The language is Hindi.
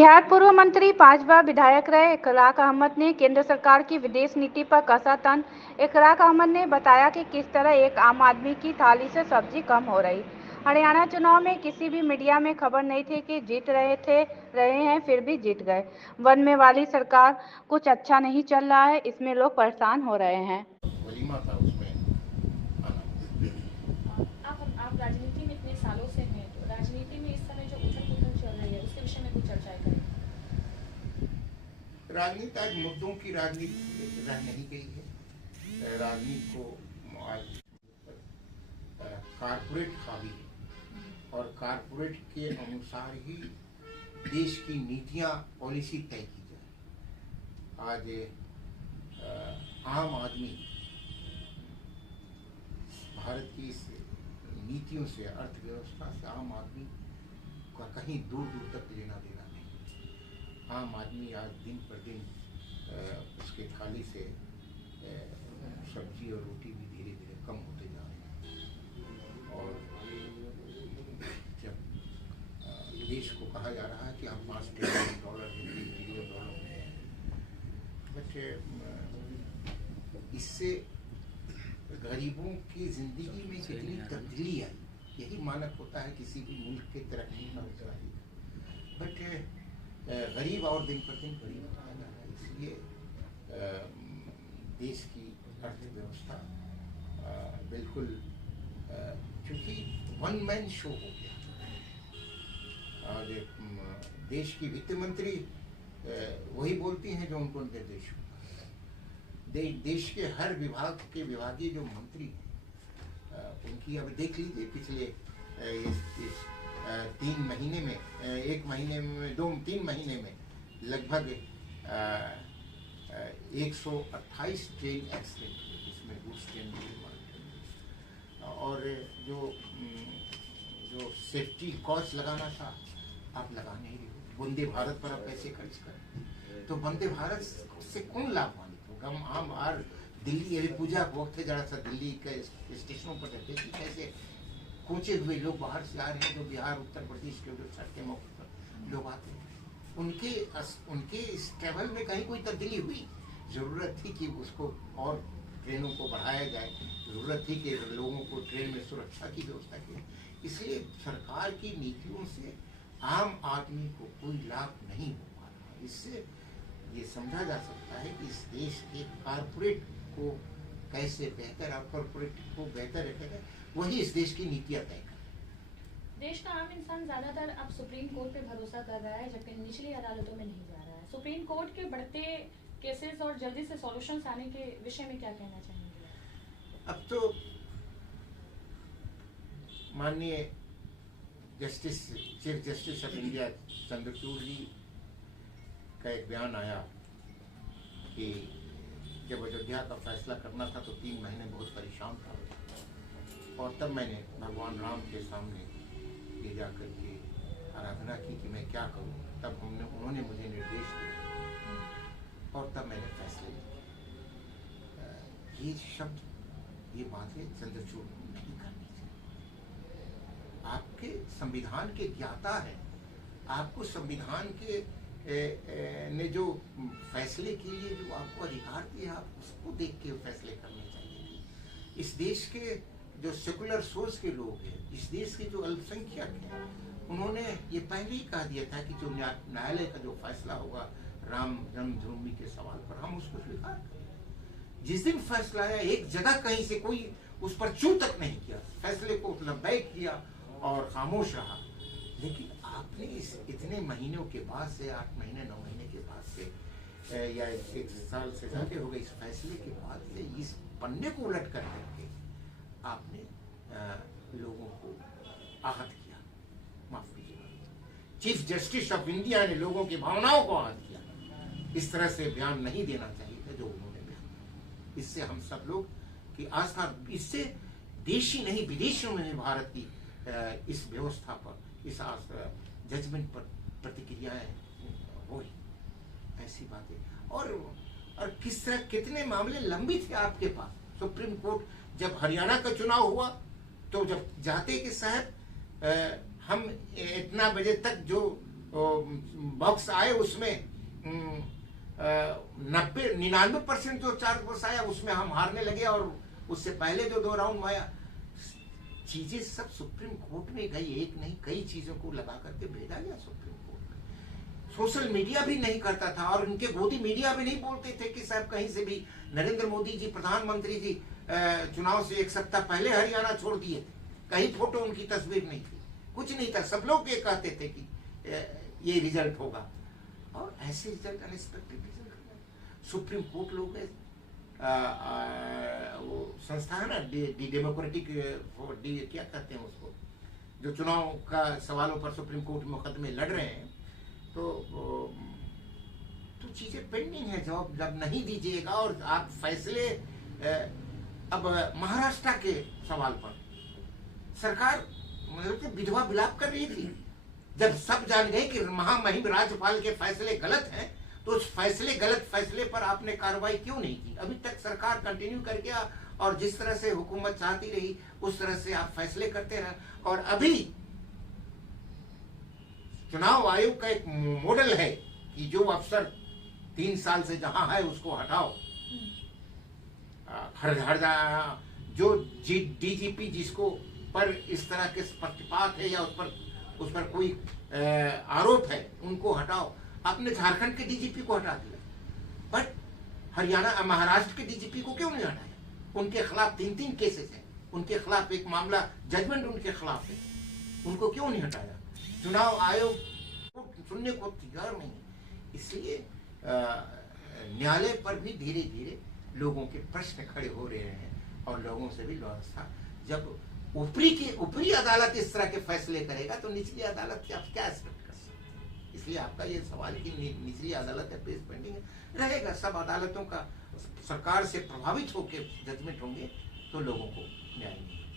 बिहार पूर्व मंत्री 5 बार विधायक रहे इखलाक अहमद ने केंद्र सरकार की विदेश नीति पर कसा तंज। इखलाक अहमद ने बताया कि किस तरह एक आम आदमी की थाली से सब्जी कम हो रही। हरियाणा चुनाव में किसी भी मीडिया में खबर नहीं थी कि जीत रहे हैं, फिर भी जीत गए। वन में वाली सरकार कुछ अच्छा नहीं चल रहा है, इसमें लोग परेशान हो रहे हैं। वलीमा था उसमें आप राजनीति में इतने सालों से हैं, तो राजनीति में इस समय जो उथल-पुथल चल रही है उसके विषय में कुछ चर्चाएं करें। राजनीति आज मुद्दों की राजनीति रह नहीं गई है। राजनीति को आज कारपोरेट हावी है और कारपोरेट के अनुसार ही देश की नीतियां पॉलिसी तय की जाए। आज आम आदमी भारत की इस नीतियों से, अर्थव्यवस्था से आम आदमी का कहीं दूर दूर तक लेना देना नहीं। आम आदमी आज दिन पर दिन उसके थाली से सब्जी और रोटी भी धीरे धीरे कम होते जा रहे हैं। और जब देश को कहा जा रहा है कि हम $5 ट्रिलियन बट इससे गरीबों की जिंदगी में कितनी तब्दीली आई, यही मानक होता है किसी भी मुल्क के तरक्की का होता है। बट गरीब और दिन पर दिन गरीब होता जा रहा है। इसलिए देश की अर्थव्यवस्था बिल्कुल क्योंकि वन मैन शो हो गया। और देश की वित्त मंत्री वही बोलती हैं जो उनको निर्देश होता है। देश के हर विभाग के विभागीय जो मंत्री हैं उनकी अब देख लीजिए पिछले 3 महीने में, 1 महीने में, 2-3 महीने में लगभग 128 ट्रेन एक्सीडेंट हुए, जिसमें गुड्स ट्रेन भी और जो सेफ्टी कॉस्ट लगाना था आप लगा नहीं रहे। वंदे भारत पर आप पैसे खर्च करें तो वंदे भारत से कौन लाभान्वित होगा? हम आम आर दिल्ली अभी पूजा को वक्त जरा सा दिल्ली के स्टेशनों पर रहते कि कैसे कोचे हुए लोग बाहर से आ रहे हैं, जो बिहार उत्तर प्रदेश के उधर छठ के मौके पर लोग आते हैं। उनके इस ट्रेवल में कहीं कोई तब्दीली हुई? जरूरत थी कि उसको और ट्रेनों को बढ़ाया जाए, जरूरत थी कि लोगों को ट्रेन में सुरक्षा की व्यवस्था की। इसलिए सरकार की नीतियों से आम आदमी को कोई लाभ नहीं हो पा रहा। इससे ये समझा जा सकता है कि इस देश के कारपोरेट को कैसे बेहतर और कॉर्पोरेट को बेहतर रखेगा, वही इस देश की नीतियां तय करें। देश का आम इंसान ज्यादातर अब सुप्रीम कोर्ट पे भरोसा कर रहा है, जबकि निचली अदालतों में नहीं जा रहा है। सुप्रीम कोर्ट के बढ़ते केसेस और जल्दी से सॉल्यूशंस आने के विषय में क्या कहना चाहेंगे? अब तो माननीय chief justice of India Chandrachud ji का एक बयान आया कि जब अयोध्या का फैसला करना था तो 3 महीने बहुत परेशान था और तब मैंने भगवान राम के सामने ले जाकर के आराधना की कि मैं क्या करूं। तब उन्होंने मुझे निर्देश दिया और तब मैंने फैसले लिए। ये शब्द, ये बातें चंद्रचूड़ नहीं करनी चाहिए। आपके संविधान के ज्ञाता है, आपको संविधान के ने जो फैसले के लिए जो आपको अधिकार दिया, आप उसको देख के फैसले करने चाहिए। इस देश के जो सेकुलर सोर्स के लोग हैं, इस देश के जो अल्पसंख्यक हैं, उन्होंने ये पहले ही कह दिया था कि जो न्यायालय का जो फैसला होगा राम जन्मभूमि के सवाल पर, हम उसको स्वीकार करेंगे। जिस दिन फैसला आया, एक जगह कहीं से कोई उस पर चू तक नहीं किया, फैसले को लब्बैक किया और खामोश रहा। लेकिन आपने इस इतने महीनों के बाद से, 8 महीने 9 महीने के बाद से या 1 साल से ज्यादा हो गए, इस फैसले के बाद से इस पन्ने को उलट कर करके आपने लोगों को आहत किया। माफ कीजिएगा, चीफ जस्टिस ऑफ इंडिया ने लोगों की भावनाओं को आहत किया। इस तरह से बयान नहीं देना चाहिए था जो उन्होंने बयान। इससे हम सब लोग की आस्था, इससे देशी नहीं विदेशों में भारत की इस व्यवस्था पर, इस जजमेंट पर प्रतिक्रियाएं हुई, ऐसी बातें। और किस तरह कितने मामले लंबित थे आपके पास। सुप्रीम कोर्ट जब हरियाणा का चुनाव हुआ तो जब जाते कि साहब हम इतना बजे तक जो बॉक्स आए उसमें 99% जो चार्ज बॉक्स आया उसमें हम हारने लगे, और उससे पहले जो 2 राउंड आया, चीजें सब सुप्रीम कोर्ट में गई, एक नहीं कई चीजों को लगा करके भेजा गया सुप्रीम कोर्ट में। सोशल मीडिया भी नहीं करता था, और उनके गोदी मीडिया भी नहीं बोलते थे कि साहब कहीं से भी नरेंद्र मोदी जी प्रधानमंत्री जी चुनाव से 1 सप्ताह पहले हरियाणा छोड़ दिए थे, कहीं फोटो उनकी तस्वीर नहीं थी, कुछ नहीं था। सब लोग ये कहते थे कि ये रिजल्ट होगा, और ऐसे रिजल्ट अनएक्सपेक्टेड रिजल्ट हुआ। सुप्रीम कोर्ट लोग वो संस्था है ना, डेमोक्रेटिक क्या कहते हैं उसको, जो चुनाव का सवालों पर सुप्रीम कोर्ट में मुकदमे लड़ रहे हैं, तो चीजें पेंडिंग है। जब नहीं दीजिएगा, और आप फैसले अब महाराष्ट्र के सवाल पर सरकार मतलब विधवा विलाप कर रही थी, जब सब जान गए कि महामहिम राज्यपाल के फैसले गलत हैं, तो उस गलत फैसले पर आपने कार्रवाई क्यों नहीं की? अभी तक सरकार कंटिन्यू कर गया, और जिस तरह से हुकूमत चाहती रही उस तरह से आप फैसले करते रहे। और अभी चुनाव आयोग का एक मॉडल है कि जो अफसर 3 साल से जहां है उसको हटाओ, जो डीजीपी जिसको पर इस तरह के पक्षपात है या उस पर कोई आरोप है उनको हटाओ। आपने झारखंड के डीजीपी को हटा दिया, बट महाराष्ट्र के डीजीपी को क्यों नहीं हटाया? उनके खिलाफ 3 केसेस हैं, उनके खिलाफ एक मामला जजमेंट उनके खिलाफ है, उनको क्यों नहीं हटाया? चुनाव आयोग सुनने को तैयार नहीं है। इसलिए न्यायालय पर भी धीरे धीरे लोगों के प्रश्न खड़े हो रहे हैं, और लोगों से भी व्यवस्था, जब ऊपरी अदालत इस तरह के फैसले करेगा तो निचली अदालत से आप क्या एक्सपेक्ट कर सकते? इसलिए आपका ये सवाल कि निचली अदालत है पेश पेंडिंग रहेगा। सब अदालतों का सरकार से प्रभावित होकर जजमेंट होंगे तो लोगों को न्याय मिलेगा।